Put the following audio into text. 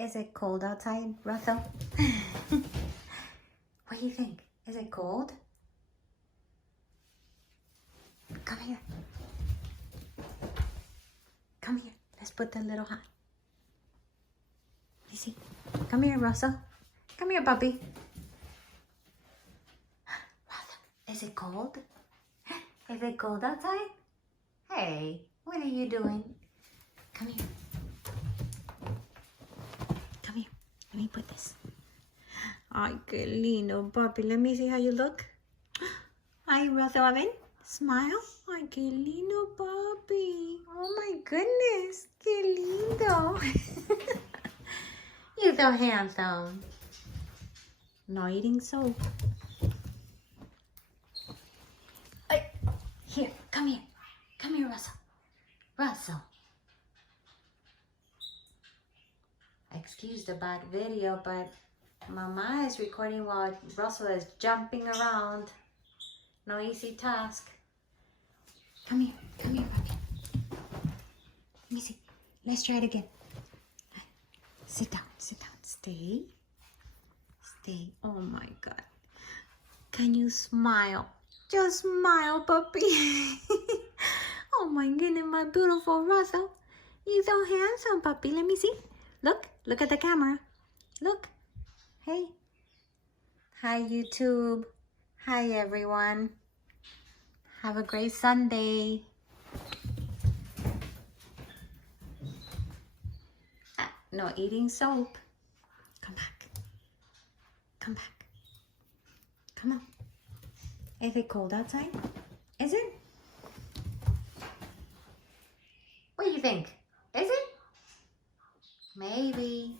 Is it cold outside, Russell? What do you think? Is it cold? Come here. Come here. Let's put the little hat. You see? Come here, Russell. Come here, puppy. Russell, is it cold? Is it cold outside? Hey, what are you doing? Come here. Come here. Let me put this. Ay, qué lindo, puppy. Let me see how you look. Ay, Russell, a ver. Smile. Ay, qué lindo, puppy. Oh, my goodness. Qué lindo. You're so handsome. No eating soap. Ay, here, come here. Come here, Russell. Russell. Excuse the bad video, but Mama is recording while Russell is jumping around. No easy task. Come here, puppy. Let me see. Let's try it again. Sit down. Stay. Oh my God. Can you smile? Just smile, puppy. Oh my goodness, my beautiful Russell. You're so handsome, puppy. Let me see. Look at the camera. Look. Hey. Hi, YouTube. Hi, everyone. Have a great Sunday. No eating soap. Come back. Come on. Is it cold outside? Is it? What do you think? Is it? Maybe.